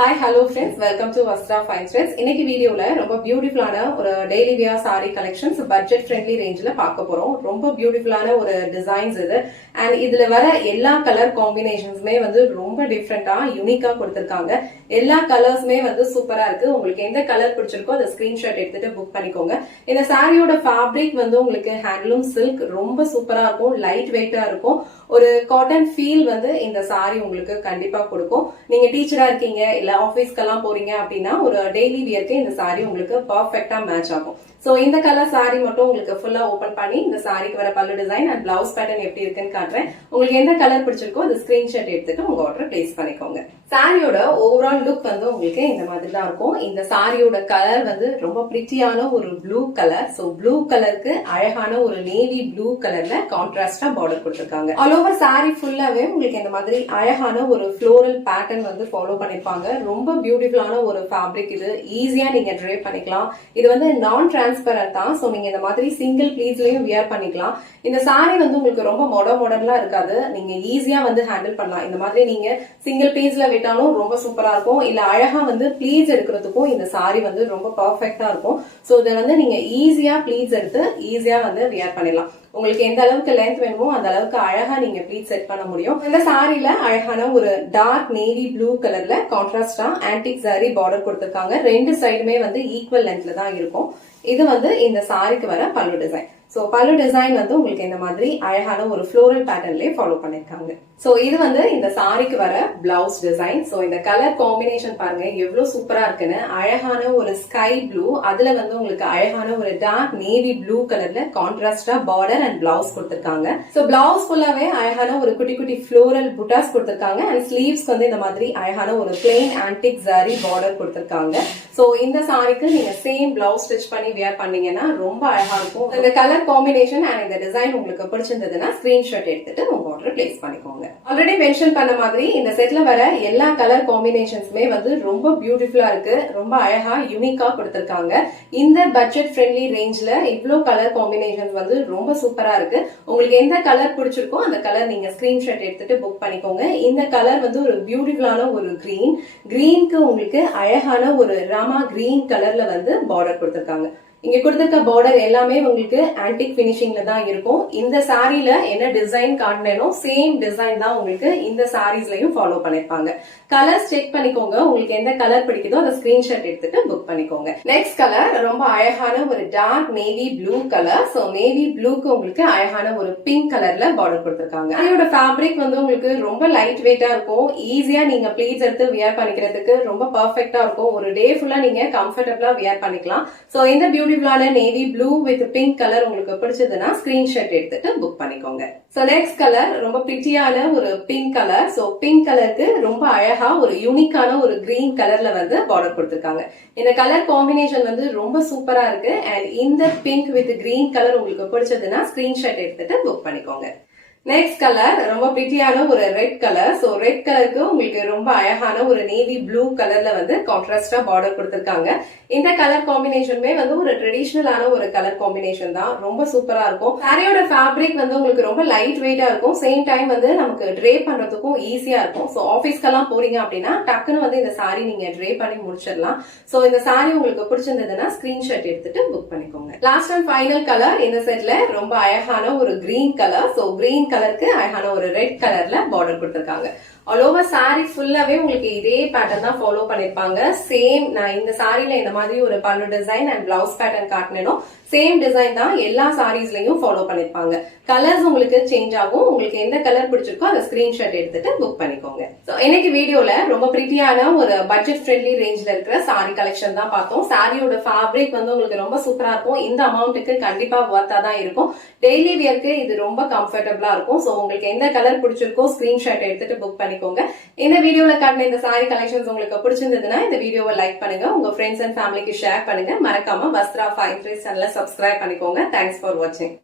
Hi, hello friends. Welcome to Vastra Fine Threads. இன்னைக்கு வீடியோல ரொம்ப பியூட்டிஃபுல்லான ஒரு daily wear saree collections budget friendly ரேஞ்சில பார்க்க போறோம். ரொம்ப பியூட்டிஃபுல்லான ஒரு டிசைன்ஸ் இது. அண்ட் இதுல வர எல்லா கலர் காம்பினேஷன்ஸுமே வந்து ரொம்ப டிஃப்ரெண்டா யூனிக்கா கொடுத்திருக்காங்க. எல்லா கலர்ஸுமே வந்து சூப்பரா இருக்கு. உங்களுக்கு எந்த கலர் பிடிச்சிருக்கோ அதை ஸ்கிரீன்ஷாட் எடுத்துட்டு புக் பண்ணிக்கோங்க. இந்த சாரியோட ஃபேப்ரிக் வந்து உங்களுக்கு ஹேண்ட்லூம் சில்க் ரொம்ப சூப்பரா இருக்கும். லைட் வெயிட்டா இருக்கும். ஒரு காட்டன் ஃபீல் வந்து இந்த சாரி உங்களுக்கு கண்டிப்பா கொடுக்கும். நீங்க டீச்சரா இருக்கீங்க இல்ல ஆபீஸ்க்கெல்லாம் போறீங்க அப்படின்னா ஒரு டெய்லி வியர்க்கு இந்த சாரி உங்களுக்கு பர்ஃபெக்டா மேட்ச் ஆகும். சோ இந்த கலர் சாரி மட்டும் உங்களுக்கு ஃபுல்லா ஓபன் பண்ணி இந்த சாரிக்கு வர பல்லு டிசைன் அண்ட் பிளவுஸ் பேட்டர்ன் எப்படி இருக்குன்னு காட்டுறேன். உங்களுக்கு எந்த கலர் பிடிச்சிருக்கோ அது ஸ்கிரீன்ஷாட் எடுத்துட்டு உங்க ஆர்டர் பிளேஸ் பண்ணிக்கோங்க. சாரியோட ஓவரால் லுக் வந்து உங்களுக்கு இந்த மாதிரி தான் இருக்கும். இந்த சாரியோட கலர் வந்து ரொம்ப பிரிட்டியான ஒரு ப்ளூ கலர். சோ ப்ளூ கலருக்கு அழகான ஒரு நேவி ப்ளூ கலர்ல கான்ட்ராஸ்டா பார்டர் கொடுத்திருக்காங்க. ஆல் ஓவர் சாரி ஃபுல்லாவே உங்களுக்கு இந்த மாதிரி அழகான ஒரு ஃப்ளோரல் பேட்டர்ன் வந்து ஃபாலோ பண்ணிருப்பாங்க. ரொம்ப பியூட்டிஃபுல்லான ஒரு ஃபேப்ரிக் இது. ஈஸியா நீங்க ட்ரை பண்ணிக்கலாம். இது வந்து நான் டிரான்ஸ்பரண்ட் தான். சோ நீங்க இந்த மாதிரி சிங்கிள் ப்ளீட்ஸ்லயும் வியர் பண்ணிக்கலாம். இந்த சாரி வந்து உங்களுக்கு ரொம்ப மாடர்னா இருக்காது. நீங்க ஈஸியா வந்து ஹேண்டில் பண்ணலாம். இந்த மாதிரி நீங்க சிங்கிள் பீஸ்ல விட்டாலும் ரொம்ப சூப்பரா இருக்கும். இல்ல அழகா வந்து ப்ளீட்ஸ் எடுக்கிறதுக்கும் இந்த சாரி வந்து ரொம்ப பர்ஃபெக்டா இருக்கும். சோ இதை வந்து நீங்க ஈஸியா ப்ளீட்ஸ் எடுத்து ஈஸியா வந்து வியர் பண்ணிடலாம். உங்களுக்கு எந்த அளவுக்கு லென்த் வேணுமோ அந்த அளவுக்கு அழகா நீங்க ப்ளீட் செட் பண்ண முடியும். இந்த சாரில அழகான ஒரு டார்க் நேவி ப்ளூ கலர்ல கான்ட்ராஸ்டா ஆன்டிக் சாரி பார்டர் கொடுத்திருக்காங்க. ரெண்டு சைடுமே வந்து ஈக்குவல் லென்த்ல தான் இருக்கும். இது வந்து இந்த சாரிக்கு வர பல்லு டிசைன். சோ பல்லு டிசைன் வந்து உங்களுக்கு இந்த மாதிரி அழகான ஒரு ஃப்ளோரல் பேட்டர்ன்லயே ஃபாலோ பண்ணிருக்காங்க. சோ இது வந்து இந்த சாரிக்கு வர பிளவுஸ் டிசைன். சோ இந்த கலர் காம்பினேஷன் பாருங்க எவ்வளவு சூப்பரா இருக்குன்னு. அழகான ஒரு ஸ்கை ப்ளூ, அதுல வந்து உங்களுக்கு அழகான ஒரு டார்க் நேவி ப்ளூ கலர்ல கான்ட்ராஸ்டா பார்டர் அண்ட் பிளவுஸ் கொடுத்திருக்காங்க. சோ பிளவுஸ் ஃபுல்லாவே அழகான ஒரு குட்டி குட்டி ஃப்ளோரல் புட்டாஸ் கொடுத்திருக்காங்க. அண்ட் ஸ்லீவ்ஸ்க்கு வந்து இந்த மாதிரி அழகான ஒரு பிளெயின் ஆன்டிக் சாரி பார்டர் கொடுத்திருக்காங்க. சோ இந்த சாரிக்கு நீங்க சேம் பிளவுஸ் ஸ்டிச் பண்ணி வியர் பண்ணீங்கன்னா ரொம்ப அழகா இருக்கும். இந்த கலர் காம்பினேஷன் அண்ட் இந்த டிசைன் உங்களுக்கு பிடிச்சிருந்ததுன்னா ஸ்கிரீன்ஷாட் எடுத்துட்டு உங்க ஆர்டர் பிளேஸ் பண்ணிக்கோங்க. ஆல்ரெடி மென்ஷன் பண்ண மாதிரி இந்த செட்ல வர எல்லா கலர் காம்பினேஷன்ஸுமே வந்து ரொம்ப பியூட்டிஃபுல்லா இருக்கு. ரொம்ப அழகா யூனிக்கா கொடுத்திருக்காங்க. இந்த பட்ஜெட் ஃப்ரெண்ட்லி ரேஞ்ச்ல இவ்ளோ கலர் காம்பினேஷன்ஸ் வந்து ரொம்ப சூப்பரா இருக்கு. உங்களுக்கு எந்த கலர் பிடிச்சிருக்கோ அந்த கலர் நீங்க ஸ்கிரீன்ஷாட் எடுத்துட்டு புக் பண்ணிக்கோங்க. இந்த கலர் வந்து ஒரு பியூட்டிஃபுல்லான ஒரு கிரீனுக்கு உங்களுக்கு அழகான ஒரு ராமா கிரீன் கலர்ல வந்து பார்டர் கொடுத்திருக்காங்க. இங்க கொடுத்திருக்க பார்டர் எல்லாமே உங்களுக்கு ஆன்டிக் பினிஷிங்ல தான் இருக்கும். இந்த சாரில என்ன டிசைன் காட்டினேனோ சேம் டிசைன் தான் உங்களுக்கு இந்த சாரீஸ்லயும் ஃபாலோ பண்ணிருப்பாங்க. கலர்ஸ் செக் பண்ணிக்கோங்க. உங்களுக்கு எந்த கலர் பிடிக்குதோ அதை ஸ்கிரீன்ஷாட் எடுத்துட்டு புக் பண்ணிக்கோங்க. நெக்ஸ்ட் கலர் ரொம்ப அழகான ஒரு dark navy blue colour. So navy ப்ளூக்கு உங்களுக்கு அழகான ஒரு பிங்க் கலர்ல பார்டர் கொடுத்திருக்காங்க. அதோட ஃபேப்ரிக் வந்து உங்களுக்கு ரொம்ப லைட் வெயிட்டா இருக்கும். ஈஸியா நீங்க ப்ளீட்ஸ் எடுத்து வியர் பண்ணிக்கிறதுக்கு ரொம்ப பர்ஃபெக்டா இருக்கும். ஒரு டே ஃபுல்லா நீங்க கம்ஃபர்டபிளா வியர் பண்ணிக்கலாம். சோ இந்த பியூட்டிஃபுல்லான navy blue with pink colour உங்களுக்கு பிடிச்சதுன்னா ஸ்கிரீன்ஷாட் எடுத்துட்டு புக் பண்ணிக்கோங்க. சோ நெக்ஸ்ட் கலர் ரொம்ப பிரிட்டியான ஒரு பிங்க் கலர். சோ பிங்க் கலருக்கு ரொம்ப அழகா ஒரு யூனிக்கான ஒரு கிரீன் கலர்ல வந்து பார்டர் கொடுத்திருக்காங்க. இந்த கலர் காம்பினேஷன் வந்து ரொம்ப சூப்பரா இருக்கு. அண்ட் இந்த பிங்க் வித் கிரீன் கலர் உங்களுக்கு பிடிச்சதுன்னா ஸ்கிரீன்ஷாட் எடுத்துட்டு புக் பண்ணிக்கோங்க. நெக்ஸ்ட் கலர் ரொம்ப பிரிட்டியான ஒரு ரெட் கலர். சோ ரெட் கலருக்கு உங்களுக்கு ரொம்ப அழகான ஒரு நேவி ப்ளூ கலர்ல வந்து கான்ட்ராஸ்டா பார்டர் கொடுத்திருக்காங்க. இந்த கலர் காம்பினேஷனுமே வந்து ஒரு ட்ரெடிஷனலான ஒரு கலர் காம்பினேஷன் தான். ரொம்ப சூப்பரா இருக்கும். சாரியோட ஃபேப்ரிக் வந்து உங்களுக்கு ரொம்ப லைட் வெயிட்டா இருக்கும். சேம் டைம் வந்து நமக்கு ட்ரே பண்றதுக்கும் ஈஸியா இருக்கும். சோ ஆபீஸ்க்கெல்லாம் போறீங்க அப்படின்னா டக்குன்னு வந்து இந்த சாரி நீங்க ட்ரே பண்ணி முடிச்சிடலாம். சோ இந்த சாரி உங்களுக்கு பிடிச்சிருந்ததுன்னா ஸ்கிரீன்ஷாட் எடுத்துட்டு புக் பண்ணிக்கோங்க. லாஸ்ட் அண்ட் ஃபைனல் கலர் இந்த செட்ல ரொம்ப அழகான ஒரு கிரீன் கலர். சோ கிரீன் கலருக்கு அழகான ஒரு ரெட் கலர்ல பார்டர் கொடுத்திருக்காங்க. ஆல் ஓவர் சாரி ஃபுல்லாவே உங்களுக்கு இதே பேட்டர்ன் தான் ஃபாலோ பண்ணிருப்பாங்க. சேம் நான் இந்த சாரில இந்த மாதிரி ஒரு pallu design and blouse pattern காட்டினேனோ சேம் டிசைன் தான் எல்லா சாரீஸ்லயும் ஃபாலோ பண்ணிருப்பாங்க. கலர்ஸ் உங்களுக்கு சேஞ்ச் ஆகும். உங்களுக்கு எந்த கலர் பிடிச்சிருக்கோ அதை ஸ்கிரீன்ஷாட் எடுத்துட்டு புக் பண்ணிக்கோங்க. சோ இன்னைக்கு வீடியோல ரொம்ப பிரிட்டியான ஒரு பட்ஜெட் ஃப்ரெண்ட்லி ரேஞ்ச்ல இருக்கிற சாரி கலெக்ஷன் தான் பார்த்தோம். சாரியோட ஃபேப்ரிக் வந்து உங்களுக்கு ரொம்ப சூப்பரா இருக்கும். இந்த அமௌண்ட்டுக்கு கண்டிப்பா வர்த்தா தான் இருக்கும். டெய்லி வியர்க்கு இது ரொம்ப கம்ஃபர்டபிளா இருக்கும். சோ உங்களுக்கு எந்த கலர் பிடிச்சிருக்கோ ஸ்கிரீன்ஷாட் எடுத்துட்டு புக் பண்ணிக்கோங்க. இந்த வீடியோல காட்டின இந்த சாரி கலெக்ஷன்ஸ் உங்களுக்கு பிடிச்சிருந்ததுன்னா இந்த வீடியோவை லைக் பண்ணுங்க. உங்க ஃப்ரெண்ட்ஸ் அண்ட் ஃபேமிலிக்கு ஷேர் பண்ணுங்க. மறக்காம வஸ்த்ரா ஃபைன் த்ரெட்ஸ் சேனலை சப்ஸ்கிரைப் பண்ணிக்கோங்க. தேங்க்ஸ் ஃபார் வாட்சிங்.